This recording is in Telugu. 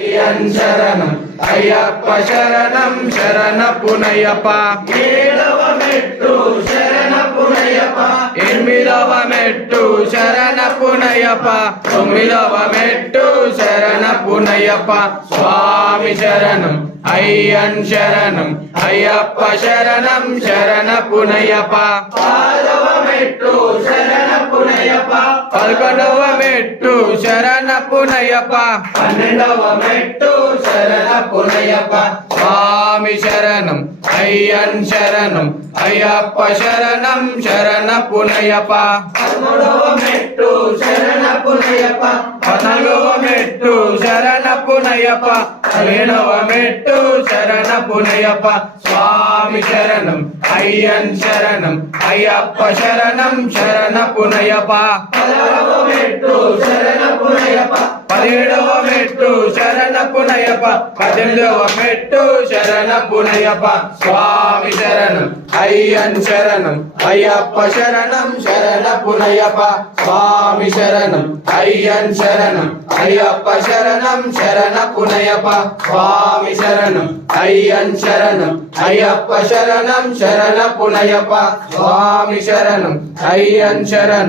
శరణం అయ్యప్ప శరణం శరణపునయ్యప్ప ఏడవ మెట్టు శరణపునయ్యప్ప ఎనిమిదవ మెట్టు శరణపునయ్యప్ప తొమ్మిదవ మెట్టు శరణపునయ్యప్ప స్వామి శరణం అయ్యన్ శరణం అయ్యప్ప శరణం శరణపునయ్యప్ప పదవ మెట్టు శరణపునయ్యప్ప 11వ మెట్టు శరణపునయ్యప్ప 12వ మెట్టు శరణపునయ్యప్ప స్వామి శరణం అయ్యన్ శరణం అయ్యప్ప శరణం శరణపునయ్యప్ప 13వ మెట్టు శరణపునయ్యప్ప 14వ మెట్టు శరణపునయ్యప్ప 15వ మెట్టు శరణపునయ్యప్ప స్వామి శరణం అయ్యన్ శరణం అయ్యప్ప శరణం శరణపునయ్యప్ప 16వ మెట్టు శరణపునయ్యప్ప 17వ మెట్టు శరణపునయ్యప్ప 18వ మెట్టు శరణపునయ్యప్ప స్వామి శరణం అయ్యన్ శరణం అయ్యప్ప శరణం శరణపునయ్యప్ప స్వామి శరణం అయ్యన్ శరణం అయ్యప్ప శరణం శరణపునయ్యప్ప స్వామి శరణం అయ్యన్ శరణం అయ్యప్ప శరణం శరణపునయ్యప్ప స్వామి శరణం అయ్యన్ శరణం